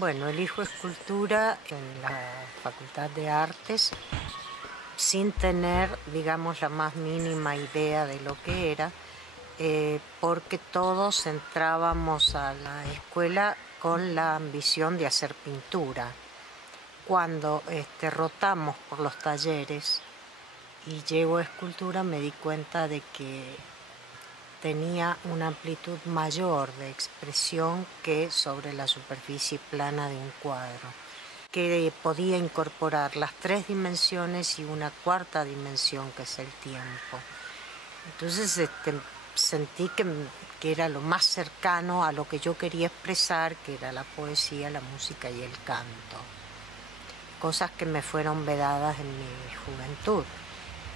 Bueno, elijo escultura en la Facultad de Artes sin tener, digamos, la más mínima idea de lo que era, porque todos entrábamos a la escuela con la ambición de hacer pintura. Cuando rotamos por los talleres y llego a escultura, me di cuenta de que tenía una amplitud mayor de expresión que sobre la superficie plana de un cuadro, que podía incorporar las 3 dimensiones y una 4ª dimensión, que es el tiempo. Entonces sentí que era lo más cercano a lo que yo quería expresar, que era la poesía, la música y el canto. Cosas que me fueron vedadas en mi juventud,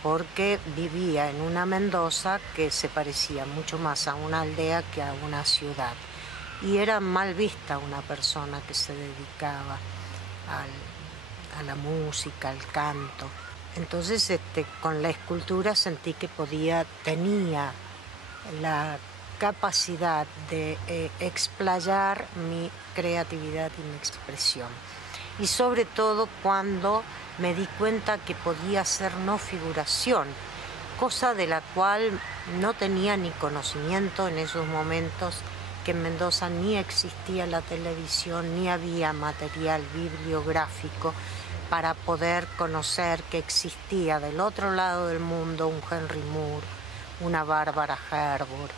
porque vivía en una Mendoza que se parecía mucho más a una aldea que a una ciudad. Y era mal vista una persona que se dedicaba a la música, al canto. Entonces con la escultura sentí que tenía la capacidad de explayar mi creatividad y mi expresión. Y sobre todo cuando me di cuenta que podía hacer no figuración, cosa de la cual no tenía ni conocimiento en esos momentos, que en Mendoza ni existía la televisión, ni había material bibliográfico para poder conocer que existía del otro lado del mundo un Henry Moore, una Bárbara Herfurth.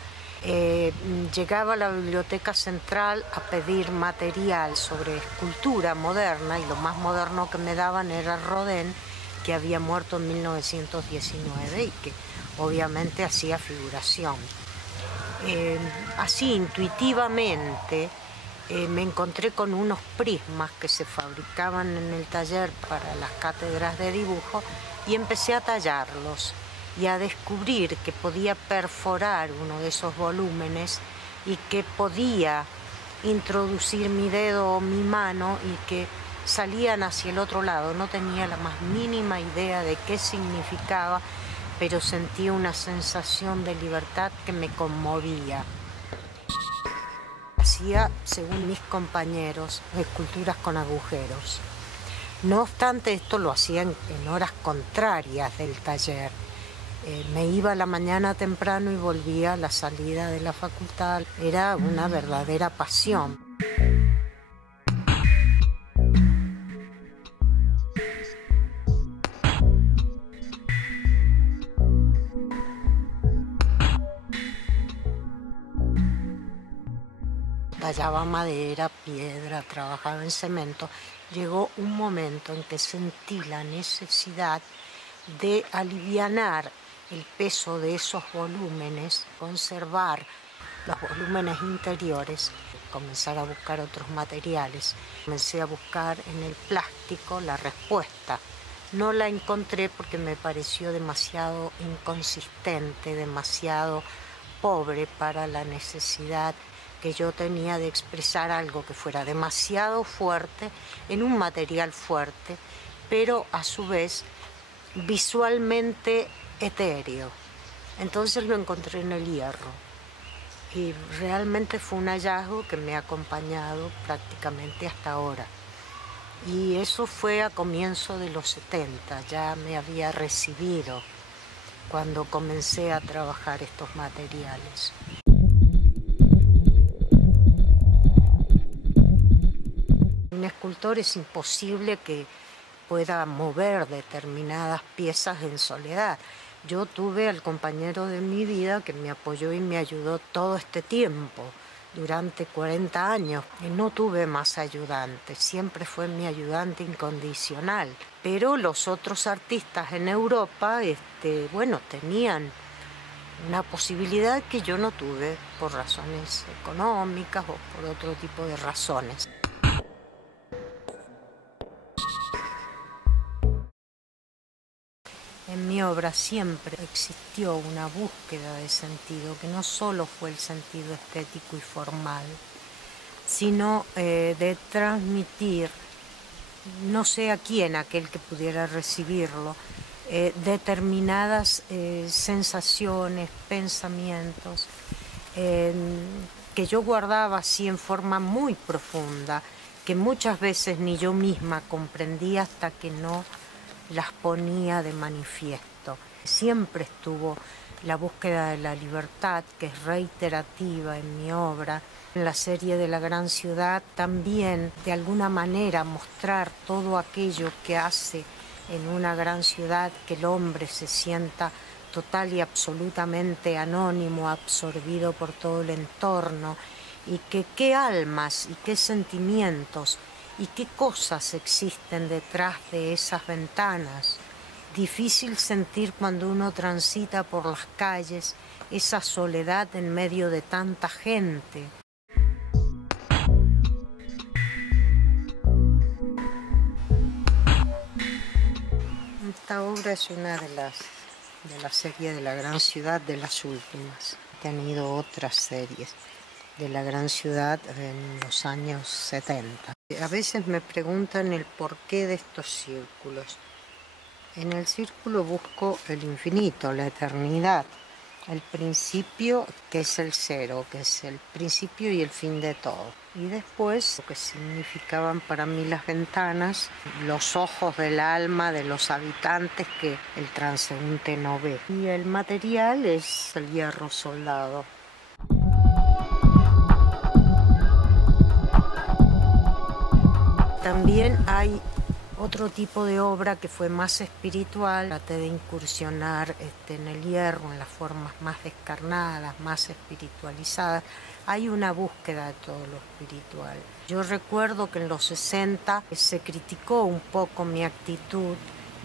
Llegaba a la Biblioteca Central a pedir material sobre escultura moderna, y lo más moderno que me daban era Rodin, que había muerto en 1919 y que obviamente hacía figuración. Así intuitivamente me encontré con unos prismas que se fabricaban en el taller para las cátedras de dibujo y empecé a tallarlos y a descubrir que podía perforar uno de esos volúmenes y que podía introducir mi dedo o mi mano y que salían hacia el otro lado. No tenía la más mínima idea de qué significaba, pero sentí una sensación de libertad que me conmovía. Hacía, según mis compañeros, esculturas con agujeros. No obstante, esto lo hacía en horas contrarias del taller. Me iba a la mañana temprano y volvía a la salida de la facultad. Era una verdadera pasión. Tallaba madera, piedra, trabajaba en cemento. Llegó un momento en que sentí la necesidad de alivianar el peso de esos volúmenes, conservar los volúmenes interiores, comenzar a buscar otros materiales. Comencé a buscar en el plástico la respuesta. No la encontré porque me pareció demasiado inconsistente, demasiado pobre para la necesidad que yo tenía de expresar algo que fuera demasiado fuerte en un material fuerte, pero a su vez visualmente etéreo. Entonces lo encontré en el hierro y realmente fue un hallazgo que me ha acompañado prácticamente hasta ahora. Y eso fue a comienzo de los 70, ya me había recibido cuando comencé a trabajar estos materiales. Un escultor es imposible que pueda mover determinadas piezas en soledad. Yo tuve al compañero de mi vida que me apoyó y me ayudó todo este tiempo, durante 40 años. Y no tuve más ayudantes, siempre fue mi ayudante incondicional. Pero los otros artistas en Europa, tenían una posibilidad que yo no tuve por razones económicas o por otro tipo de razones. En mi obra siempre existió una búsqueda de sentido, que no solo fue el sentido estético y formal, sino de transmitir, no sé a quién, aquel que pudiera recibirlo, determinadas sensaciones, pensamientos, que yo guardaba así en forma muy profunda, que muchas veces ni yo misma comprendía hasta que no las ponía de manifiesto. Siempre estuvo la búsqueda de la libertad, que es reiterativa en mi obra. En la serie de La Gran Ciudad también, de alguna manera, mostrar todo aquello que hace en una gran ciudad que el hombre se sienta total y absolutamente anónimo, absorbido por todo el entorno, y que qué almas y qué sentimientos y qué cosas existen detrás de esas ventanas. Difícil sentir cuando uno transita por las calles esa soledad en medio de tanta gente. Esta obra es una de la serie de La Gran Ciudad, de las últimas. He tenido otras series de La Gran Ciudad en los años 70. A veces me preguntan el porqué de estos círculos. En el círculo busco el infinito, la eternidad, el principio, que es el cero, que es el principio y el fin de todo. Y después, lo que significaban para mí las ventanas, los ojos del alma de los habitantes que el transeúnte no ve. Y el material es el hierro soldado. También hay otro tipo de obra que fue más espiritual. Traté de incursionar en el hierro, en las formas más descarnadas, más espiritualizadas. Hay una búsqueda de todo lo espiritual. Yo recuerdo que en los 60 se criticó un poco mi actitud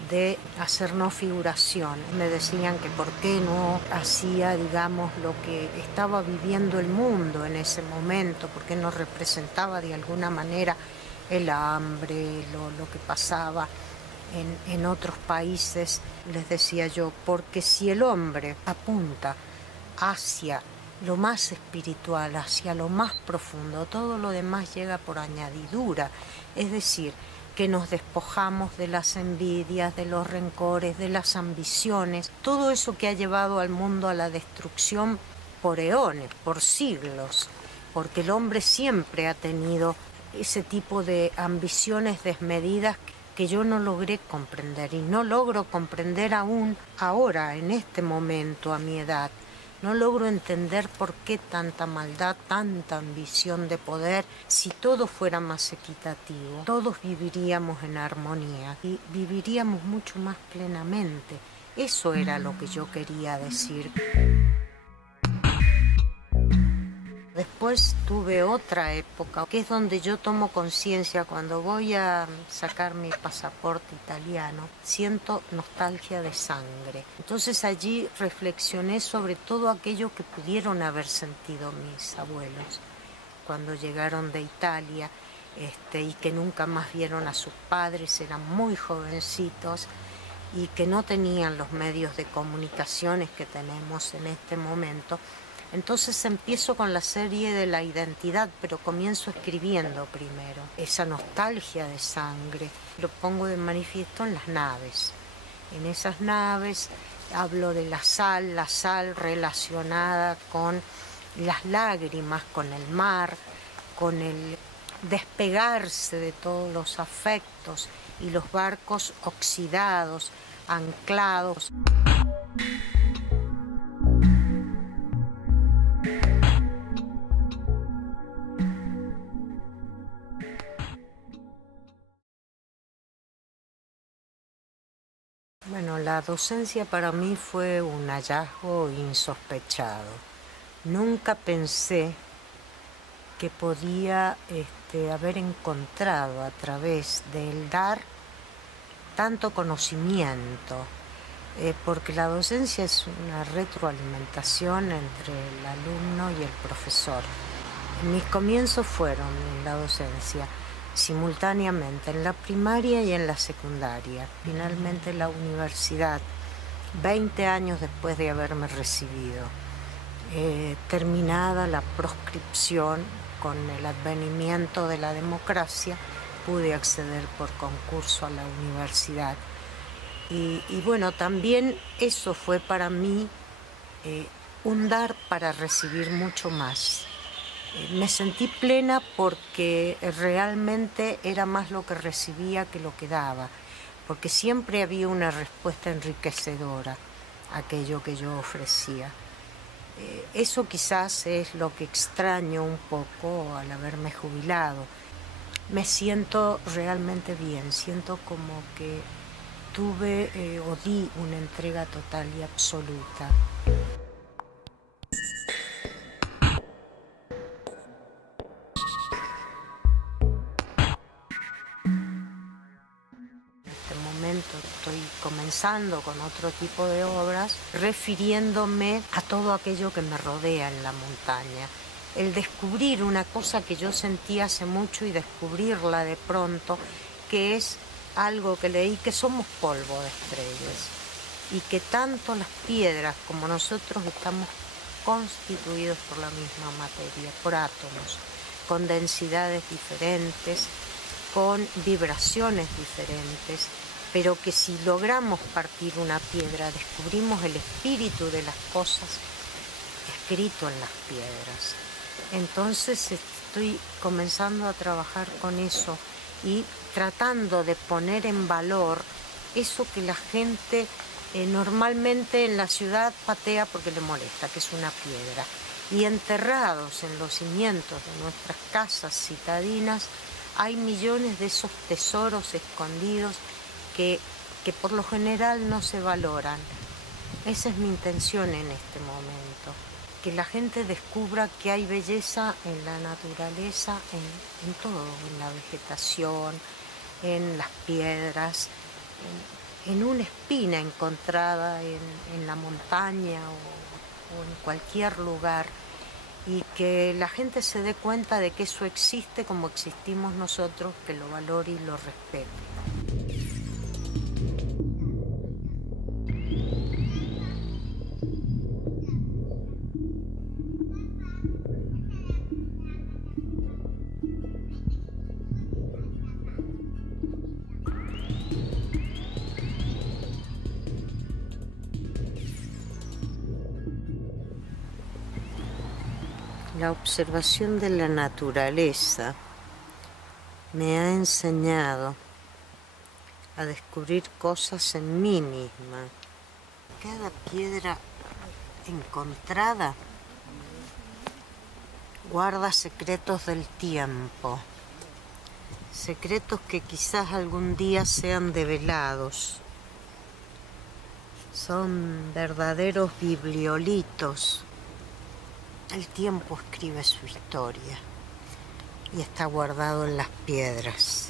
de hacer no figuración. Me decían que por qué no hacía, digamos, lo que estaba viviendo el mundo en ese momento, por qué no representaba de alguna manera el hambre, lo que pasaba en otros países. Les decía yo, porque si el hombre apunta hacia lo más espiritual, hacia lo más profundo, todo lo demás llega por añadidura. Es decir, que nos despojamos de las envidias, de los rencores, de las ambiciones, todo eso que ha llevado al mundo a la destrucción por eones, por siglos, porque el hombre siempre ha tenido ese tipo de ambiciones desmedidas que yo no logré comprender y no logro comprender aún ahora, en este momento, a mi edad. No logro entender por qué tanta maldad, tanta ambición de poder. Si todo fuera más equitativo, todos viviríamos en armonía y viviríamos mucho más plenamente. Eso era lo que yo quería decir. Después tuve otra época, que es donde yo tomo conciencia. Cuando voy a sacar mi pasaporte italiano, siento nostalgia de sangre. Entonces allí reflexioné sobre todo aquello que pudieron haber sentido mis abuelos cuando llegaron de Italia, y que nunca más vieron a sus padres, eran muy jovencitos y que no tenían los medios de comunicaciones que tenemos en este momento. Entonces empiezo con la serie de la identidad, pero comienzo escribiendo primero. Esa nostalgia de sangre lo pongo de manifiesto en las naves. En esas naves hablo de la sal relacionada con las lágrimas, con el mar, con el despegarse de todos los afectos y los barcos oxidados, anclados. Bueno, la docencia para mí fue un hallazgo insospechado. Nunca pensé que podía haber encontrado a través del dar tanto conocimiento, porque la docencia es una retroalimentación entre el alumno y el profesor. Mis comienzos fueron en la docencia simultáneamente en la primaria y en la secundaria, finalmente en la universidad, 20 años después de haberme recibido. Terminada la proscripción, con el advenimiento de la democracia, pude acceder por concurso a la universidad. Y bueno, también eso fue para mí un dar para recibir mucho más. Me sentí plena porque realmente era más lo que recibía que lo que daba, porque siempre había una respuesta enriquecedora a aquello que yo ofrecía. Eso quizás es lo que extraño un poco al haberme jubilado. Me siento realmente bien, siento como que tuve o di una entrega total y absoluta. Estoy comenzando con otro tipo de obras, refiriéndome a todo aquello que me rodea en la montaña. El descubrir una cosa que yo sentía hace mucho y descubrirla de pronto, que es algo que leí, que somos polvo de estrellas y que tanto las piedras como nosotros estamos constituidos por la misma materia, por átomos, con densidades diferentes, con vibraciones diferentes, pero que si logramos partir una piedra, descubrimos el espíritu de las cosas escrito en las piedras. Entonces estoy comenzando a trabajar con eso y tratando de poner en valor eso que la gente normalmente en la ciudad patea porque le molesta, que es una piedra. Y enterrados en los cimientos de nuestras casas citadinas hay millones de esos tesoros escondidos que por lo general no se valoran. Esa es mi intención en este momento, que la gente descubra que hay belleza en la naturaleza, en todo, en la vegetación, en las piedras, en una espina encontrada en la montaña o en cualquier lugar, y que la gente se dé cuenta de que eso existe como existimos nosotros, que lo valore y lo respete. La observación de la naturaleza me ha enseñado a descubrir cosas en mí misma. Cada piedra encontrada guarda secretos del tiempo, secretos que quizás algún día sean develados. Son verdaderos bibliolitos. El tiempo escribe su historia y está guardado en las piedras.